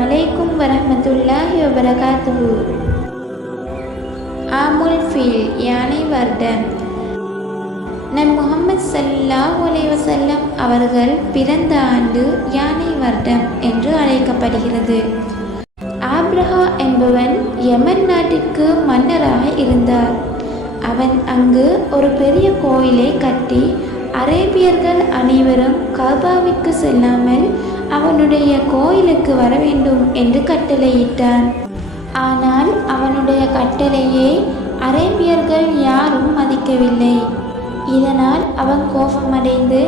அலைக்கும் வரஹ்மத்துல்லாஹி வபரகாத்துஹு. ஆமுல் ஃபீல் யானை வருடம். நம் முஹம்மது ஸல்லல்லாஹு அலைஹி வஸல்லம் அவர்கள் பிறந்த ஆண்டு யானை வருடம் என்று அழைக்கப்படுகிறது. ஆப்ரஹா என்பவன் யமன் நாட்டிற்கு மன்னராக இருந்தார். அவன் அங்கு ஒரு பெரிய கோயிலை கட்டி அரேபியர்கள் அனைவரும் கஅபாவிற்கு செல்லாமல் அவனுடைய கோயிலுக்கு வர வேண்டும் என்று கட்டளையிட்டான். ஆனால் அவனுடைய கட்டளையை அரேபியர்கள் யாரும் மதிக்கவில்லை. இதனால் அவன் கோபமடைந்து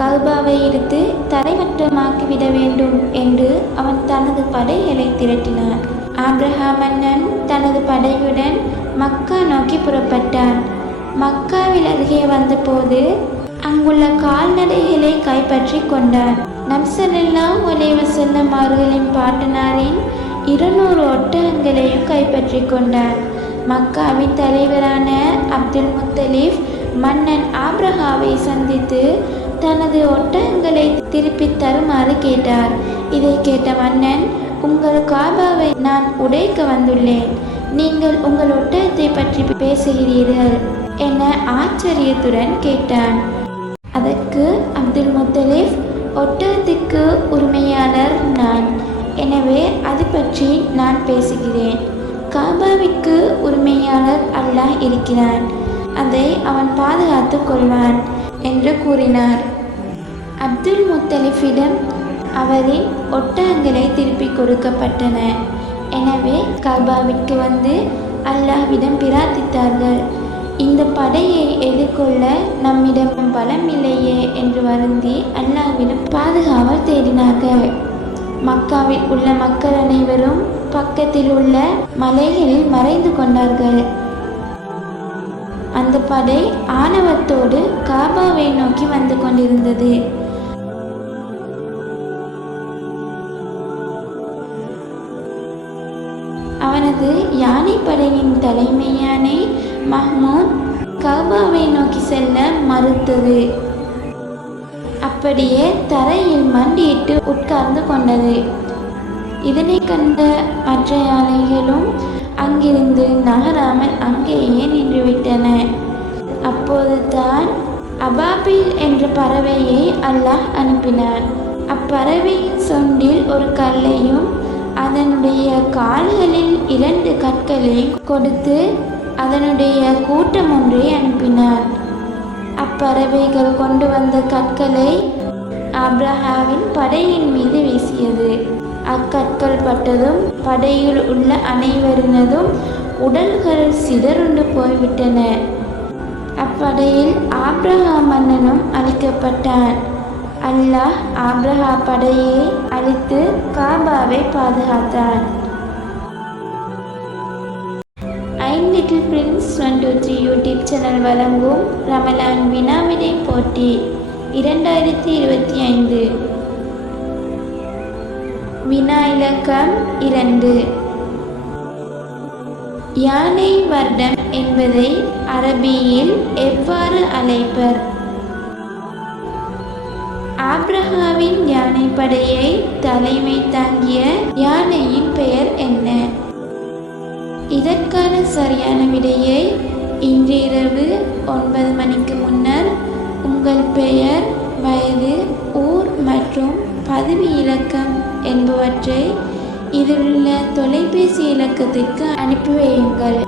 கஅபாவை இடித்து தரைமட்டமாக்கிவிட வேண்டும் என்று அவன் தனது படைகளை திரட்டினான். ஆப்ரஹா மன்னன் தனது படையுடன் மக்கா நோக்கி புறப்பட்டான். மக்காவில் அருகே வந்தபோது அங்குள்ள கால்நடைகளை கைப்பற்றி கொண்டான். நபி ஸல்லல்லாஹு அலைஹி வஸல்லம் அவர்களின் பாட்டனாரின் 200 ஒட்டகங்களையும் கைப்பற்றி கொண்டான். மக்காவின் தலைவரான அப்துல் முத்தலிப் மன்னன் ஆப்ரஹாவை சந்தித்து தனது ஒட்டகங்களை திருப்பி தருமாறு கேட்டார். இதை கேட்ட மன்னன், உங்கள் காபாவை நான் உடைக்க வந்துள்ளேன், நீங்கள் உங்கள் ஒட்டகத்தை பற்றி பேசுகிறீர்கள் என ஆச்சரியத்துடன் கேட்டான். அதற்கு அப்துல் முத்தலிப், ஒட்டகத்துக்கு உரிமையாளர் நான், எனவே அது பற்றி நான் பேசுகிறேன். காபாவிற்கு உரிமையாளர் அல்லாஹ் இருக்கிறான், அதை அவன் பாதுகாத்து கொள்வான் என்று கூறினார். அப்துல் முத்தலிஃபிடம் அவரின் ஒட்டகங்களை திருப்பி கொடுக்கப்பட்டன. எனவே காபாவிற்கு வந்து அல்லாஹ்விடம் பிரார்த்தித்தார்கள். இந்த படையை எதிர்கொள்ள நம்மிடம் பலம் இல்லையே என்று வருந்தி அல்லாஹ்விடம் பாதுகாவல் தேடினார்கள். மக்காவில் உள்ள மக்கள் அனைவரும் பக்கத்தில் உள்ள மலைகளில் மறைந்து கொண்டார்கள். அந்த படை ஆணவத்தோடு காபாவை நோக்கி வந்து கொண்டிருந்தது. அவனது யானைப்படையின் தலைமை யானை மஹ்மூத் காபாவை நோக்கி செல்ல மறுத்தது. அப்படியே தரையில் மண்டியிட்டு உட்கார்ந்து கொண்டது. இதனை கண்ட மற்ற யானைகளும் அங்கிருந்து நகராமல் அங்கேயே நின்றுவிட்டன. அப்போது தான் அபாபில் என்ற பறவையை அல்லாஹ் அனுப்பினான். அப்பறவையின் சொண்டில் ஒரு கல்லையும் அதனுடைய கால்களில் 2 கற்களையும் கொடுத்து அதனுடைய கூட்டம் ஒன்றை அனுப்பினான். அப்பறவைகள் கொண்டு வந்த கற்களை ஆப்ரஹாவின் படையின் மீது வீசியது. அக்கற்கள் பட்டதும் படையில் உள்ள அனைவரினதும் உடல்கள் சிதறுண்டு போய்விட்டன. அப்படையில் ஆப்ரஹா மன்னனும் அழிக்கப்பட்டான். அல்லாஹ் ஆப்ரஹா படையை அழித்து காபாவை பாதுகாத்தான். லிட்டில் பிரின்ஸ் 123 யூடியூப் சேனல் வழங்கும் ரமலான் வினாவிடை போட்டி 2025. வினா இலக்கம் 2. யானை வருடம் என்பதை அரபியில் எவ்வாறு அழைப்பர்? ஆப்ரஹாவின் யானைப்படையை தலைமை தாங்கிய யானையின் பெயர் என்ன? இதற்கான சரியான விடையை இன்று இரவு 9 மணிக்கு முன்னர் உங்கள் பெயர், வயது, ஊர் மற்றும் பதவி இலக்கம் என்பவற்றை இதிலுள்ள தொலைபேசி இலக்கத்திற்கு அனுப்பி வையுங்கள்.